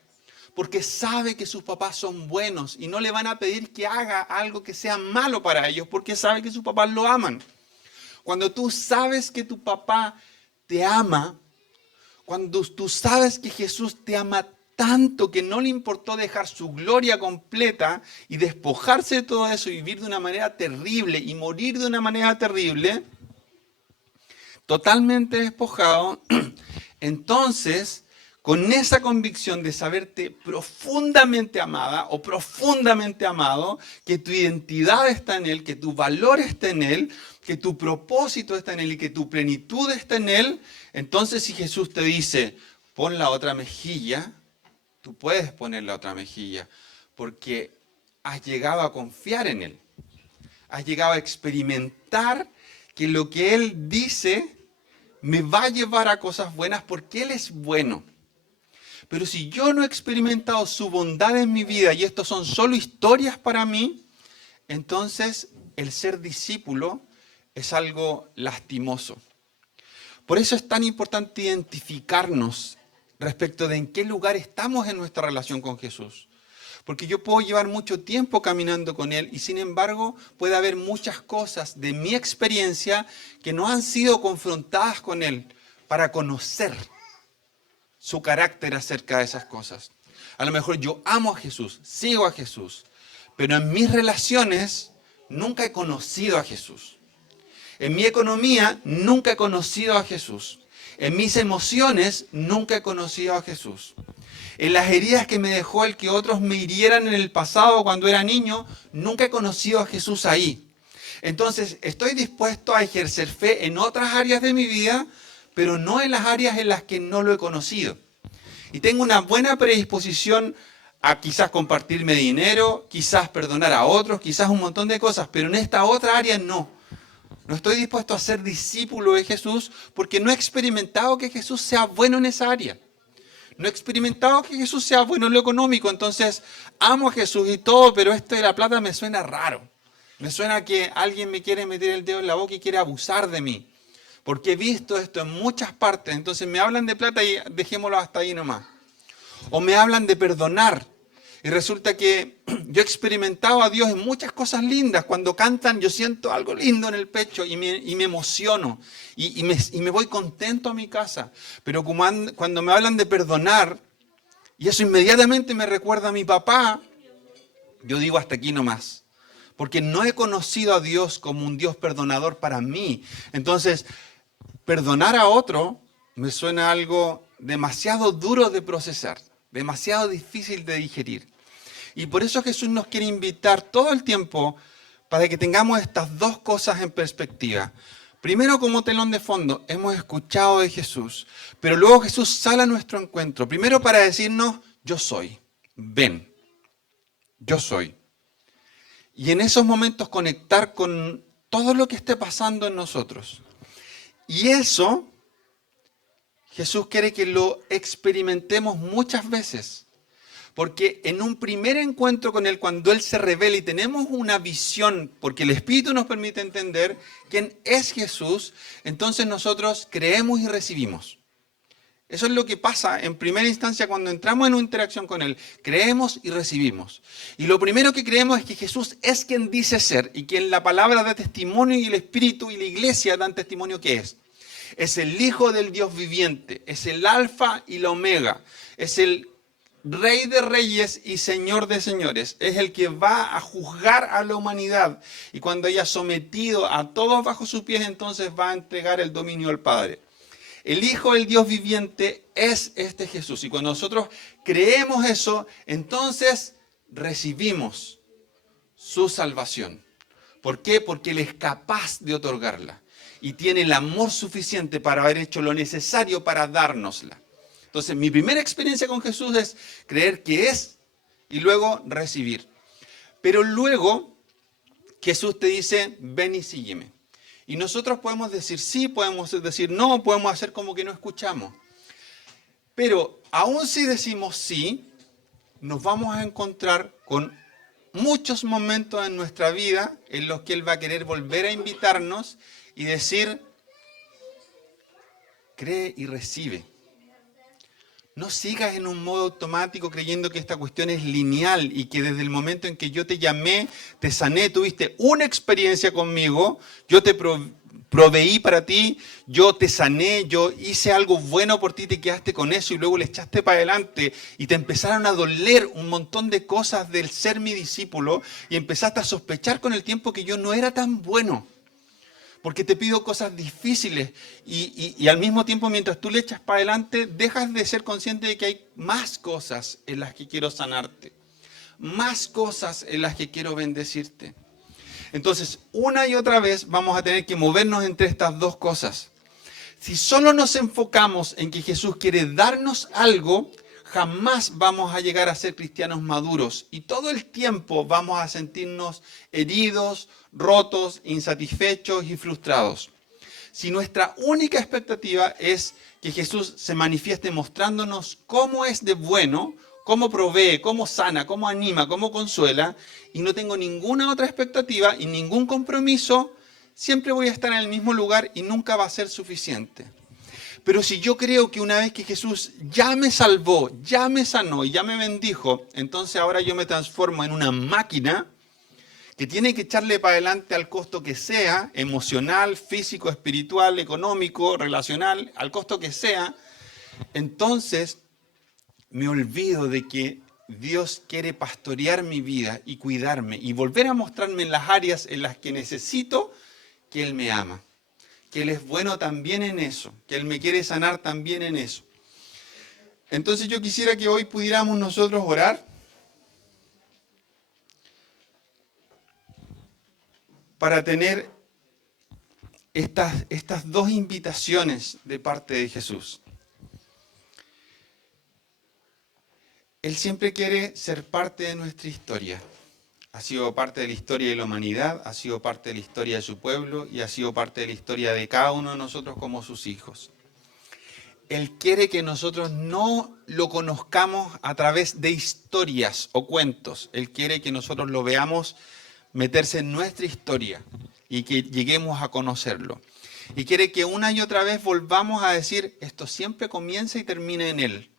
Porque sabe que sus papás son buenos y no le van a pedir que haga algo que sea malo para ellos porque sabe que sus papás lo aman. Cuando tú sabes que tu papá te ama, cuando tú sabes que Jesús te ama tanto que no le importó dejar su gloria completa y despojarse de todo eso y vivir de una manera terrible y morir de una manera terrible, totalmente despojado, entonces con esa convicción de saberte profundamente amada o profundamente amado, que tu identidad está en Él, que tu valor está en Él, que tu propósito está en Él y que tu plenitud está en Él, entonces si Jesús te dice, pon la otra mejilla, tú puedes poner la otra mejilla, porque has llegado a confiar en Él. Has llegado a experimentar que lo que Él dice me va a llevar a cosas buenas porque Él es bueno. Pero si yo no he experimentado su bondad en mi vida y estos son solo historias para mí, entonces el ser discípulo es algo lastimoso. Por eso es tan importante identificarnos respecto de en qué lugar estamos en nuestra relación con Jesús. Porque yo puedo llevar mucho tiempo caminando con Él y sin embargo puede haber muchas cosas de mi experiencia que no han sido confrontadas con Él para conocer su carácter acerca de esas cosas. A lo mejor yo amo a Jesús, sigo a Jesús, pero en mis relaciones nunca he conocido a Jesús. En mi economía nunca he conocido a Jesús. En mis emociones nunca he conocido a Jesús. En las heridas que me dejó el que otros me hirieran en el pasado cuando era niño, nunca he conocido a Jesús ahí. Entonces, estoy dispuesto a ejercer fe en otras áreas de mi vida, pero no en las áreas en las que no lo he conocido. Y tengo una buena predisposición a quizás compartirme dinero, quizás perdonar a otros, quizás un montón de cosas, pero en esta otra área no. No estoy dispuesto a ser discípulo de Jesús porque no he experimentado que Jesús sea bueno en esa área. No he experimentado que Jesús sea bueno en lo económico, entonces amo a Jesús y todo, pero esto de la plata me suena raro. Me suena que alguien me quiere meter el dedo en la boca y quiere abusar de mí. Porque he visto esto en muchas partes, entonces me hablan de plata y dejémoslo hasta ahí nomás. O me hablan de perdonar. Y resulta que yo he experimentado a Dios en muchas cosas lindas. Cuando cantan yo siento algo lindo en el pecho y me emociono. Y me voy contento a mi casa. Pero cuando me hablan de perdonar, y eso inmediatamente me recuerda a mi papá, yo digo hasta aquí nomás. Porque no he conocido a Dios como un Dios perdonador para mí. Entonces, perdonar a otro me suena algo demasiado duro de procesar, demasiado difícil de digerir. Y por eso Jesús nos quiere invitar todo el tiempo para que tengamos estas dos cosas en perspectiva. Primero, como telón de fondo, hemos escuchado de Jesús, pero luego Jesús sale a nuestro encuentro. Primero para decirnos, yo soy, ven, yo soy. Y en esos momentos conectar con todo lo que esté pasando en nosotros. Y eso, Jesús quiere que lo experimentemos muchas veces. Porque en un primer encuentro con Él, cuando Él se revela y tenemos una visión, porque el Espíritu nos permite entender quién es Jesús, entonces nosotros creemos y recibimos. Eso es lo que pasa en primera instancia cuando entramos en una interacción con Él. Creemos y recibimos. Y lo primero que creemos es que Jesús es quien dice ser y quien la palabra da testimonio y el Espíritu y la Iglesia dan testimonio que es. Es el Hijo del Dios viviente, es el Alfa y la Omega, es el Rey de reyes y Señor de señores, es el que va a juzgar a la humanidad y cuando haya sometido a todos bajo sus pies, entonces va a entregar el dominio al Padre. El Hijo del Dios viviente es este Jesús y cuando nosotros creemos eso, entonces recibimos su salvación. ¿Por qué? Porque Él es capaz de otorgarla y tiene el amor suficiente para haber hecho lo necesario para dárnosla. Entonces, mi primera experiencia con Jesús es creer que es y luego recibir. Pero luego Jesús te dice, ven y sígueme. Y nosotros podemos decir sí, podemos decir no, podemos hacer como que no escuchamos. Pero aún si decimos sí, nos vamos a encontrar con muchos momentos en nuestra vida en los que Él va a querer volver a invitarnos y decir, cree y recibe. No sigas en un modo automático creyendo que esta cuestión es lineal y que desde el momento en que yo te llamé, te sané, tuviste una experiencia conmigo, yo te proveí para ti, yo te sané, yo hice algo bueno por ti, te quedaste con eso y luego le echaste para adelante y te empezaron a doler un montón de cosas del ser mi discípulo y empezaste a sospechar con el tiempo que yo no era tan bueno. Porque te pido cosas difíciles y al mismo tiempo mientras tú le echas para adelante, dejas de ser consciente de que hay más cosas en las que quiero sanarte, más cosas en las que quiero bendecirte. Entonces, una y otra vez vamos a tener que movernos entre estas dos cosas. Si solo nos enfocamos en que Jesús quiere darnos algo, jamás vamos a llegar a ser cristianos maduros y todo el tiempo vamos a sentirnos heridos, rotos, insatisfechos y frustrados. Si nuestra única expectativa es que Jesús se manifieste mostrándonos cómo es de bueno, cómo provee, cómo sana, cómo anima, cómo consuela, y no tengo ninguna otra expectativa y ningún compromiso, siempre voy a estar en el mismo lugar y nunca va a ser suficiente. Pero si yo creo que una vez que Jesús ya me salvó, ya me sanó y ya me bendijo, entonces ahora yo me transformo en una máquina que tiene que echarle para adelante al costo que sea, emocional, físico, espiritual, económico, relacional, al costo que sea, entonces me olvido de que Dios quiere pastorear mi vida y cuidarme y volver a mostrarme en las áreas en las que necesito que Él me ama, que Él es bueno también en eso, que Él me quiere sanar también en eso. Entonces yo quisiera que hoy pudiéramos nosotros orar para tener estas dos invitaciones de parte de Jesús. Él siempre quiere ser parte de nuestra historia. Ha sido parte de la historia de la humanidad, ha sido parte de la historia de su pueblo y ha sido parte de la historia de cada uno de nosotros como sus hijos. Él quiere que nosotros no lo conozcamos a través de historias o cuentos. Él quiere que nosotros lo veamos meterse en nuestra historia y que lleguemos a conocerlo. Y quiere que una y otra vez volvamos a decir, esto siempre comienza y termina en Él.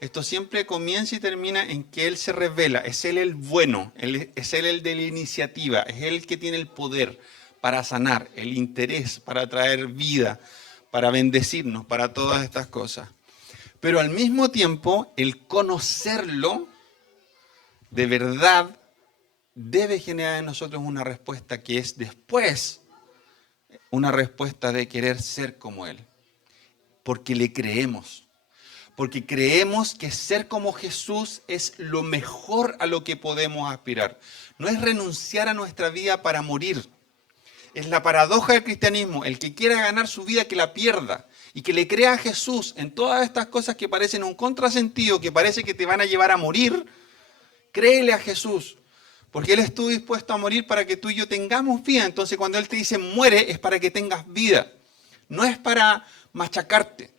Esto siempre comienza y termina en que Él se revela. Es Él el bueno, es Él el de la iniciativa, es Él el que tiene el poder para sanar, el interés para traer vida, para bendecirnos, para todas estas cosas. Pero al mismo tiempo, el conocerlo de verdad debe generar en nosotros una respuesta que es después una respuesta de querer ser como Él. Porque le creemos. Porque creemos que ser como Jesús es lo mejor a lo que podemos aspirar. No es renunciar a nuestra vida para morir. Es la paradoja del cristianismo. El que quiera ganar su vida, que la pierda. Y que le crea a Jesús en todas estas cosas que parecen un contrasentido, que parece que te van a llevar a morir, créele a Jesús. Porque Él estuvo dispuesto a morir para que tú y yo tengamos vida. Entonces cuando Él te dice muere, es para que tengas vida. No es para machacarte.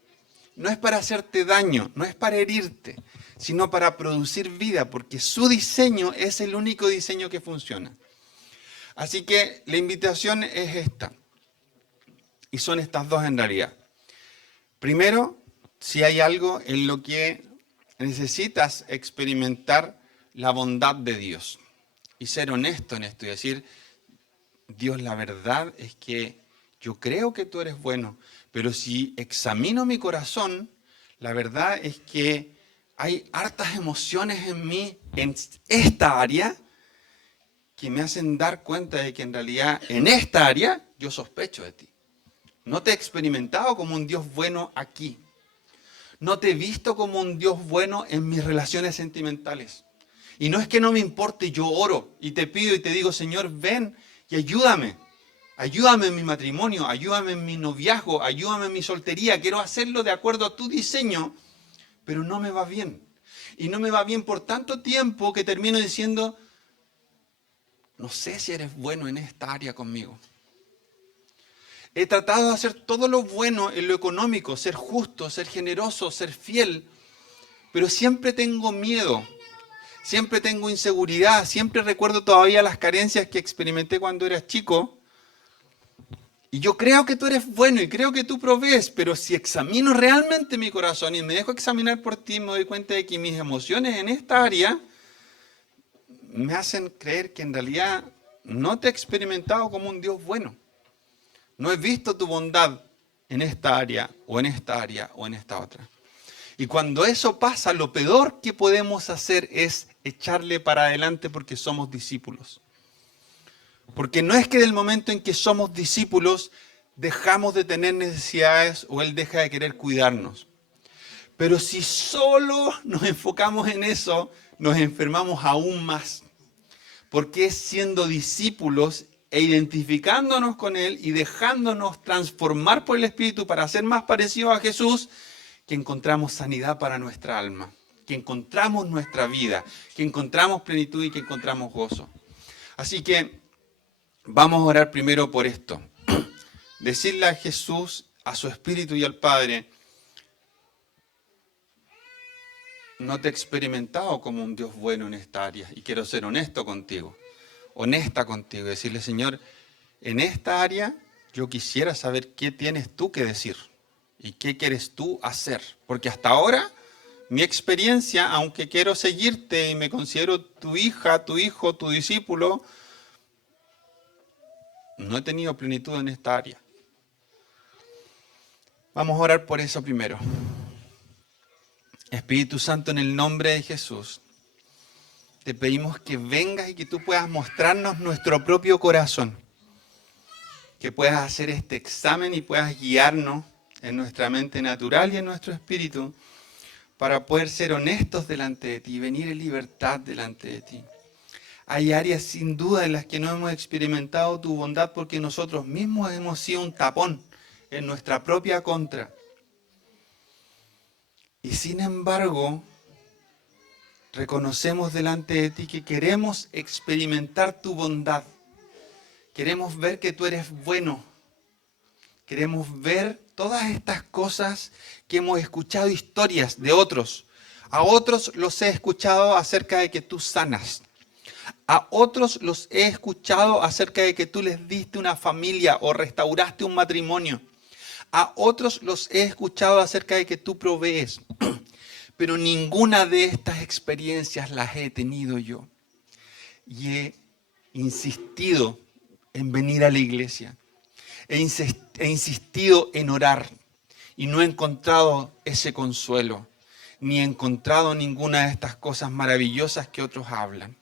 No es para hacerte daño, no es para herirte, sino para producir vida, porque su diseño es el único diseño que funciona. Así que la invitación es esta, y son estas dos en realidad. Primero, si hay algo en lo que necesitas experimentar la bondad de Dios, y ser honesto en esto, y decir, Dios, la verdad es que yo creo que tú eres bueno, pero si examino mi corazón, la verdad es que hay hartas emociones en mí, en esta área, que me hacen dar cuenta de que en realidad en esta área yo sospecho de ti. No te he experimentado como un Dios bueno aquí. No te he visto como un Dios bueno en mis relaciones sentimentales. Y no es que no me importe, yo oro y te pido y te digo, Señor, ven y ayúdame. Ayúdame en mi matrimonio, ayúdame en mi noviazgo, ayúdame en mi soltería. Quiero hacerlo de acuerdo a tu diseño, pero no me va bien. Y no me va bien por tanto tiempo que termino diciendo, no sé si eres bueno en esta área conmigo. He tratado de hacer todo lo bueno en lo económico, ser justo, ser generoso, ser fiel, pero siempre tengo miedo, siempre tengo inseguridad, siempre recuerdo todavía las carencias que experimenté cuando era chico. Y yo creo que tú eres bueno y creo que tú provees, pero si examino realmente mi corazón y me dejo examinar por ti, me doy cuenta de que mis emociones en esta área me hacen creer que en realidad no te he experimentado como un Dios bueno. No he visto tu bondad en esta área o en esta área o en esta otra. Y cuando eso pasa, lo peor que podemos hacer es echarle para adelante porque somos discípulos. Porque no es que del momento en que somos discípulos dejamos de tener necesidades o Él deja de querer cuidarnos. Pero si solo nos enfocamos en eso, nos enfermamos aún más. Porque es siendo discípulos e identificándonos con Él y dejándonos transformar por el Espíritu para ser más parecidos a Jesús, que encontramos sanidad para nuestra alma, que encontramos nuestra vida, que encontramos plenitud y que encontramos gozo. Así que vamos a orar primero por esto. Decirle a Jesús, a su Espíritu y al Padre: no te he experimentado como un Dios bueno en esta área y quiero ser honesto contigo, honesta contigo. Decirle: Señor, en esta área yo quisiera saber qué tienes tú que decir y qué quieres tú hacer. Porque hasta ahora mi experiencia, aunque quiero seguirte y me considero tu hija, tu hijo, tu discípulo, no he tenido plenitud en esta área. Vamos a orar por eso primero. Espíritu Santo, en el nombre de Jesús, te pedimos que vengas y que tú puedas mostrarnos nuestro propio corazón. Que puedas hacer este examen y puedas guiarnos en nuestra mente natural y en nuestro espíritu para poder ser honestos delante de ti, venir en libertad delante de ti. Hay áreas sin duda en las que no hemos experimentado tu bondad porque nosotros mismos hemos sido un tapón en nuestra propia contra. Y sin embargo, reconocemos delante de ti que queremos experimentar tu bondad. Queremos ver que tú eres bueno. Queremos ver todas estas cosas que hemos escuchado historias de otros. A otros los he escuchado acerca de que tú sanas. A otros los he escuchado acerca de que tú les diste una familia o restauraste un matrimonio. A otros los he escuchado acerca de que tú provees. Pero ninguna de estas experiencias las he tenido yo. Y he insistido en venir a la iglesia. He insistido en orar. Y no he encontrado ese consuelo. Ni he encontrado ninguna de estas cosas maravillosas que otros hablan.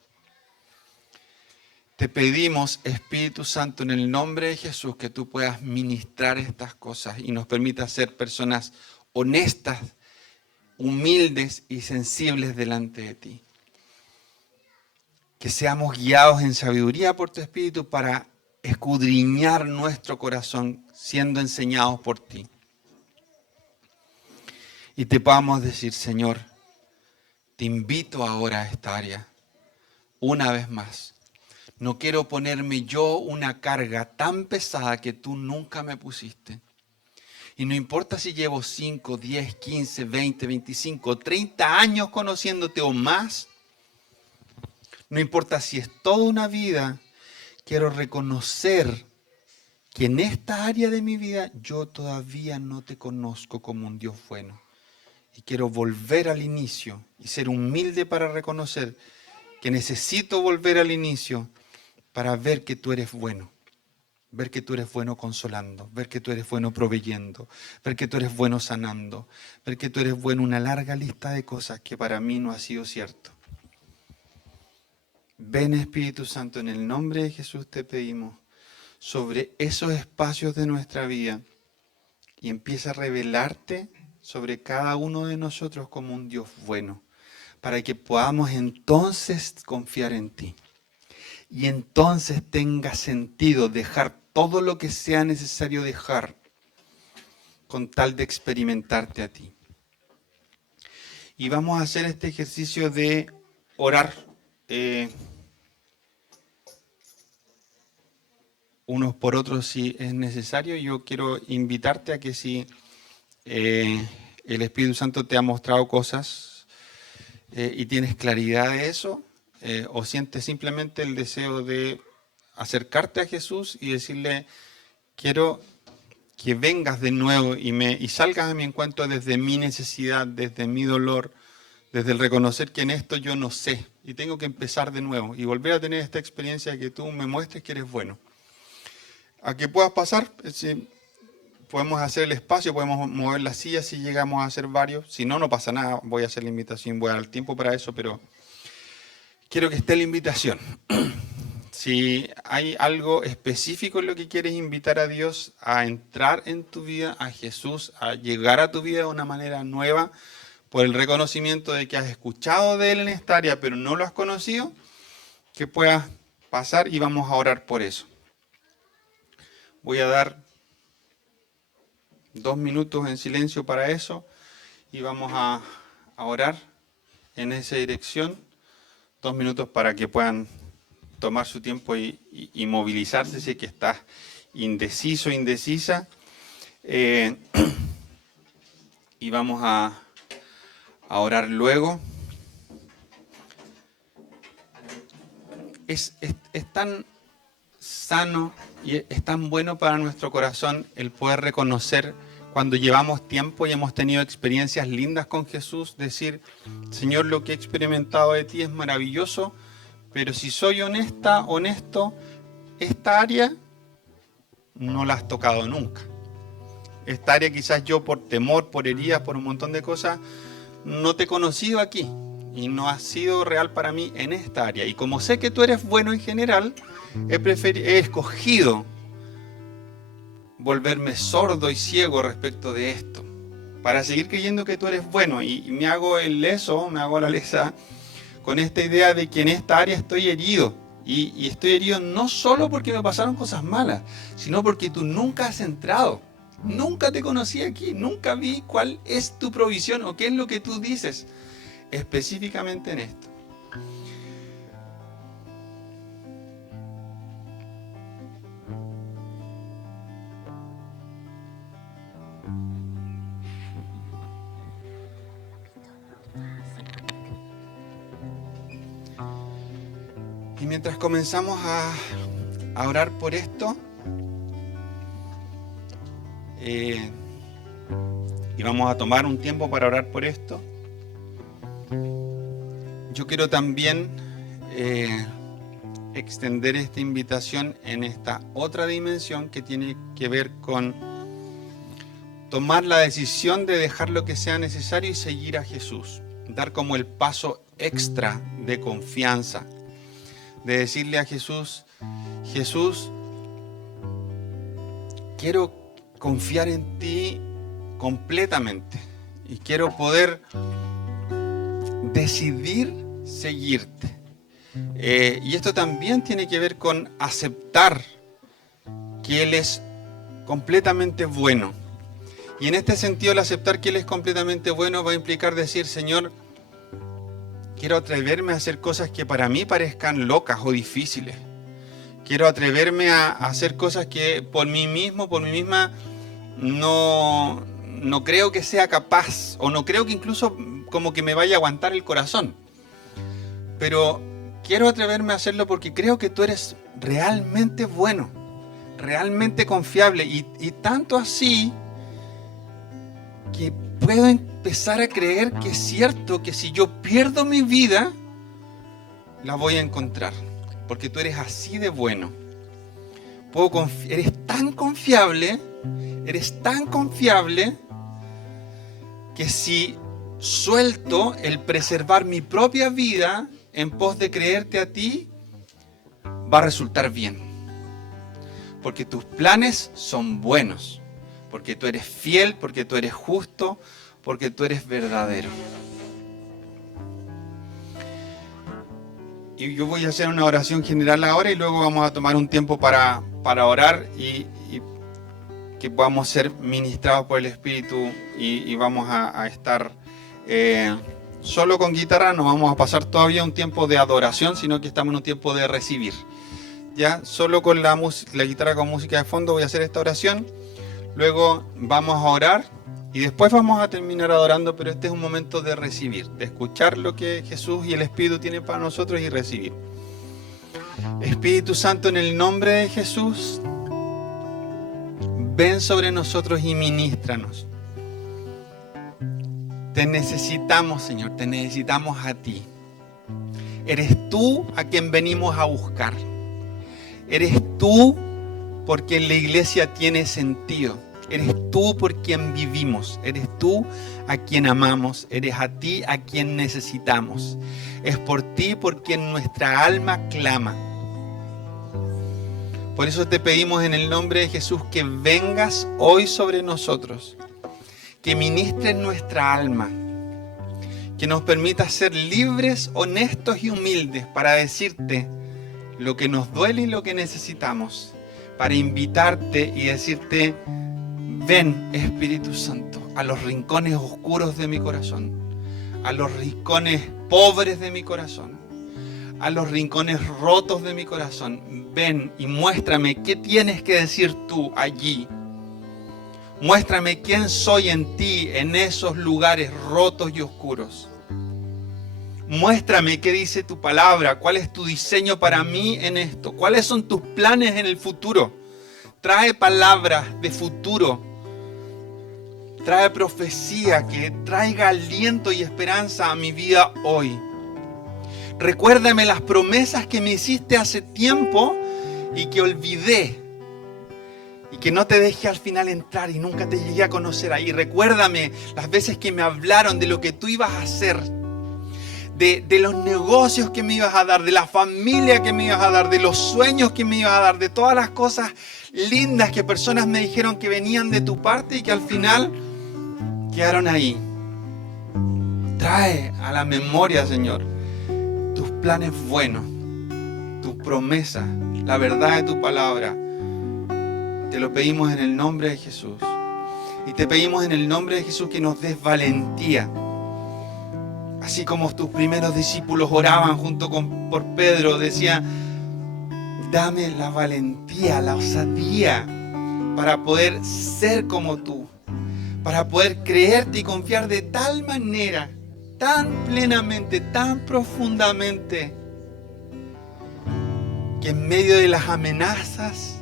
Te pedimos, Espíritu Santo, en el nombre de Jesús, que tú puedas ministrar estas cosas y nos permitas ser personas honestas, humildes y sensibles delante de ti. Que seamos guiados en sabiduría por tu Espíritu para escudriñar nuestro corazón siendo enseñados por ti. Y te podamos decir: Señor, te invito ahora a esta área, una vez más. No quiero ponerme yo una carga tan pesada que tú nunca me pusiste. Y no importa si llevo 5, 10, 15, 20, 25, 30 años conociéndote o más. No importa si es toda una vida. Quiero reconocer que en esta área de mi vida yo todavía no te conozco como un Dios bueno. Y quiero volver al inicio y ser humilde para reconocer que necesito volver al inicio para ver que tú eres bueno. Ver que tú eres bueno consolando, ver que tú eres bueno proveyendo, ver que tú eres bueno sanando, ver que tú eres bueno, una larga lista de cosas que para mí no ha sido cierto. Ven, Espíritu Santo, en el nombre de Jesús te pedimos sobre esos espacios de nuestra vida y empieza a revelarte sobre cada uno de nosotros como un Dios bueno, para que podamos entonces confiar en ti. Y entonces tenga sentido dejar todo lo que sea necesario dejar con tal de experimentarte a ti. Y vamos a hacer este ejercicio de orar unos por otros si es necesario. Yo quiero invitarte a que si el Espíritu Santo te ha mostrado cosas y tienes claridad de eso, o sientes simplemente el deseo de acercarte a Jesús y decirle: quiero que vengas de nuevo y salgas a mi encuentro desde mi necesidad, desde mi dolor, desde el reconocer que en esto yo no sé y tengo que empezar de nuevo y volver a tener esta experiencia de que tú me muestres que eres bueno. A que puedas pasar, podemos hacer el espacio, podemos mover las sillas si llegamos a hacer varios. Si no, no pasa nada, voy a hacer la invitación, voy a dar tiempo para eso, pero quiero que esté la invitación. Si hay algo específico en lo que quieres invitar a Dios a entrar en tu vida, a Jesús, a llegar a tu vida de una manera nueva, por el reconocimiento de que has escuchado de Él en esta área, pero no lo has conocido, que puedas pasar y vamos a orar por eso. Voy a dar 2 minutos en silencio para eso y vamos a orar en esa dirección. 2 minutos para que puedan tomar su tiempo y movilizarse si es que estás indeciso, indecisa. Y vamos a orar luego. Es tan sano y es tan bueno para nuestro corazón el poder reconocer cuando llevamos tiempo y hemos tenido experiencias lindas con Jesús, decir, Señor, lo que he experimentado de ti es maravilloso, pero si soy honesta, honesto, esta área no la has tocado nunca. Esta área quizás yo por temor, por heridas, por un montón de cosas, no te he conocido aquí y no has sido real para mí en esta área. Y como sé que tú eres bueno en general, he escogido volverme sordo y ciego respecto de esto, para seguir creyendo que tú eres bueno. Y me hago el leso, me hago la lesa, con esta idea de que en esta área estoy herido. Y estoy herido no solo porque me pasaron cosas malas, sino porque tú nunca has entrado. Nunca te conocí aquí, nunca vi cuál es tu provisión o qué es lo que tú dices específicamente en esto. Y mientras comenzamos a orar por esto, y vamos a tomar un tiempo para orar por esto, yo quiero también extender esta invitación en esta otra dimensión que tiene que ver con tomar la decisión de dejar lo que sea necesario y seguir a Jesús, dar como el paso extra de confianza, de decirle a Jesús, Jesús, quiero confiar en ti completamente y quiero poder decidir seguirte. Y esto también tiene que ver con aceptar que Él es completamente bueno. Y en este sentido, el aceptar que Él es completamente bueno va a implicar decir, Señor, quiero atreverme a hacer cosas que para mí parezcan locas o difíciles. Quiero atreverme a hacer cosas que por mí mismo, por mí misma, no creo que sea capaz, o no creo que incluso como que me vaya a aguantar el corazón. Pero quiero atreverme a hacerlo porque creo que tú eres realmente bueno, realmente confiable, y tanto así que puedo empezar a creer que es cierto que si yo pierdo mi vida, la voy a encontrar, porque tú eres así de bueno. Eres tan confiable que si suelto el preservar mi propia vida en pos de creerte a ti, va a resultar bien. Porque tus planes son buenos, porque tú eres fiel, porque tú eres justo, porque tú eres verdadero. Y yo voy a hacer una oración general ahora y luego vamos a tomar un tiempo para orar y que podamos ser ministrados por el Espíritu y vamos a estar solo con guitarra. No vamos a pasar todavía un tiempo de adoración, sino que estamos en un tiempo de recibir. Ya, solo con la guitarra con música de fondo voy a hacer esta oración. Luego vamos a orar y después vamos a terminar adorando, pero este es un momento de recibir, de escuchar lo que Jesús y el Espíritu tienen para nosotros y recibir. Espíritu Santo, en el nombre de Jesús, ven sobre nosotros y ministranos. Te necesitamos, Señor, te necesitamos a ti. Eres tú a quien venimos a buscar. Eres tú por quien la iglesia tiene sentido. Eres tú por quien vivimos. Eres tú a quien amamos. Eres a ti a quien necesitamos. Es por ti por quien nuestra alma clama. Por eso te pedimos en el nombre de Jesús que vengas hoy sobre nosotros, que ministres nuestra alma, que nos permitas ser libres, honestos y humildes para decirte lo que nos duele y lo que necesitamos, para invitarte y decirte: ven, Espíritu Santo, a los rincones oscuros de mi corazón, a los rincones pobres de mi corazón, a los rincones rotos de mi corazón. Ven y muéstrame qué tienes que decir tú allí. Muéstrame quién soy en ti, en esos lugares rotos y oscuros. Muéstrame qué dice tu palabra, cuál es tu diseño para mí en esto, cuáles son tus planes en el futuro. Trae palabras de futuro. Trae profecía que traiga aliento y esperanza a mi vida hoy. Recuérdame las promesas que me hiciste hace tiempo y que olvidé. Y que no te dejé al final entrar y nunca te llegué a conocer ahí. Recuérdame las veces que me hablaron de lo que tú ibas a hacer. De los negocios que me ibas a dar, de la familia que me ibas a dar, de los sueños que me ibas a dar, de todas las cosas lindas que personas me dijeron que venían de tu parte y que al final quedaron ahí. Trae a la memoria, Señor, tus planes buenos, tus promesas, la verdad de tu palabra. Te lo pedimos en el nombre de Jesús. Y te pedimos en el nombre de Jesús que nos des valentía. Así como tus primeros discípulos oraban por Pedro, decían: dame la valentía, la osadía para poder ser como tú, para poder creerte y confiar de tal manera, tan plenamente, tan profundamente, que en medio de las amenazas,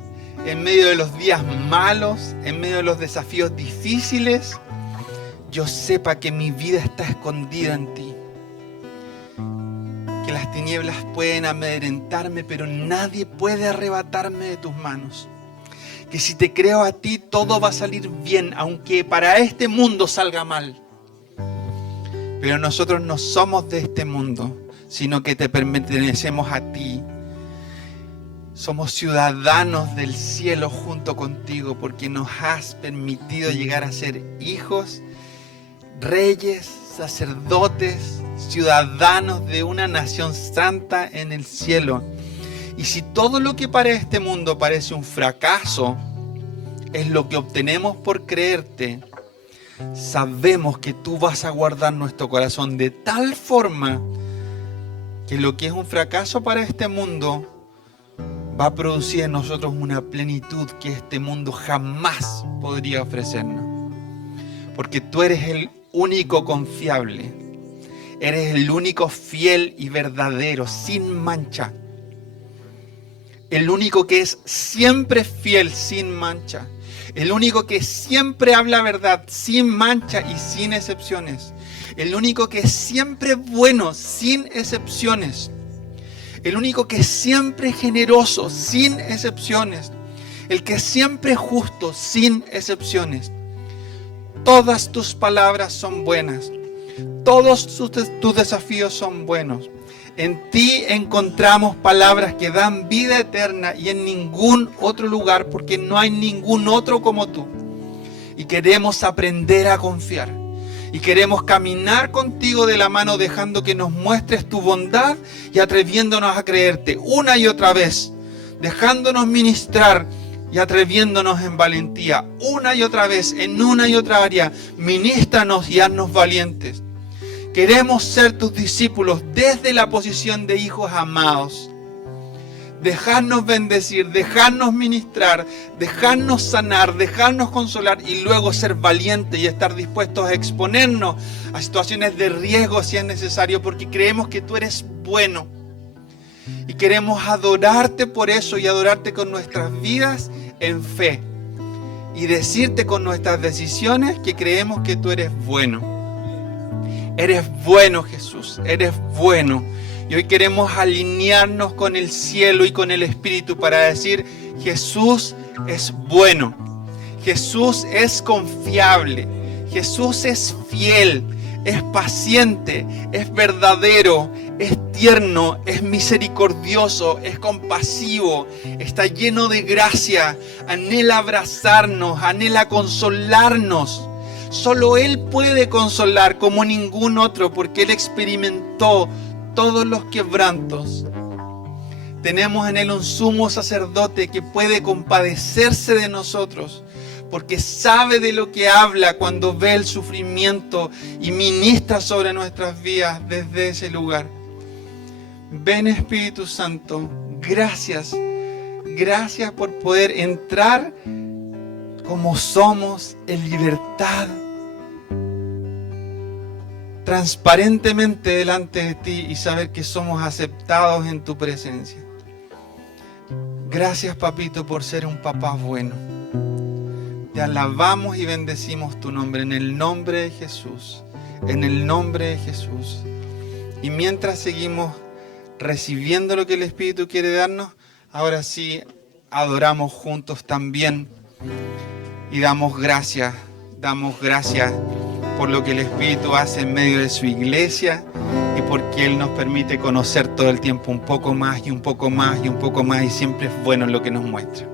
en medio de los días malos, en medio de los desafíos difíciles, yo sepa que mi vida está escondida en ti. Que las tinieblas pueden amedrentarme, pero nadie puede arrebatarme de tus manos. Que si te creo a ti, todo va a salir bien, aunque para este mundo salga mal. Pero nosotros no somos de este mundo, sino que te pertenecemos a ti. Somos ciudadanos del cielo junto contigo, porque nos has permitido llegar a ser hijos, reyes, sacerdotes, ciudadanos de una nación santa en el cielo. Y si todo lo que para este mundo parece un fracaso es lo que obtenemos por creerte, sabemos que tú vas a guardar nuestro corazón de tal forma que lo que es un fracaso para este mundo va a producir en nosotros una plenitud que este mundo jamás podría ofrecernos. Porque tú eres el único confiable, eres el único fiel y verdadero, sin mancha. El único que es siempre fiel, sin mancha. El único que siempre habla verdad, sin mancha y sin excepciones. El único que es siempre bueno, sin excepciones. El único que es siempre generoso, sin excepciones. El que siempre es justo, sin excepciones. Todas tus palabras son buenas. Todos tus desafíos son buenos. En ti encontramos palabras que dan vida eterna y en ningún otro lugar, porque no hay ningún otro como tú. Y queremos aprender a confiar. Y queremos caminar contigo de la mano, dejando que nos muestres tu bondad y atreviéndonos a creerte una y otra vez. Dejándonos ministrar y atreviéndonos en valentía una y otra vez, en una y otra área. Ministranos y haznos valientes. Queremos ser tus discípulos desde la posición de hijos amados. Dejarnos bendecir, dejarnos ministrar, dejarnos sanar, dejarnos consolar y luego ser valientes y estar dispuestos a exponernos a situaciones de riesgo si es necesario, porque creemos que tú eres bueno. Y queremos adorarte por eso y adorarte con nuestras vidas en fe. Y decirte con nuestras decisiones que creemos que tú eres bueno. Eres bueno, Jesús, eres bueno. Y hoy queremos alinearnos con el cielo y con el Espíritu para decir: Jesús es bueno, Jesús es confiable, Jesús es fiel, es paciente, es verdadero, es tierno, es misericordioso, es compasivo, está lleno de gracia, anhela abrazarnos, anhela consolarnos. Solo Él puede consolar como ningún otro, porque Él experimentó todos los quebrantos. Tenemos en Él un sumo sacerdote que puede compadecerse de nosotros, porque sabe de lo que habla cuando ve el sufrimiento y ministra sobre nuestras vidas desde ese lugar. Ven, Espíritu Santo, gracias. Gracias por poder entrar como somos en libertad, transparentemente delante de ti y saber que somos aceptados en tu presencia. Gracias, papito, por ser un papá bueno. Te alabamos y bendecimos tu nombre en el nombre de Jesús, en el nombre de Jesús. Y mientras seguimos recibiendo lo que el Espíritu quiere darnos, ahora sí adoramos juntos también y damos gracias por lo que el Espíritu hace en medio de su iglesia y porque Él nos permite conocer todo el tiempo un poco más y un poco más y un poco más, y siempre es bueno en lo que nos muestra.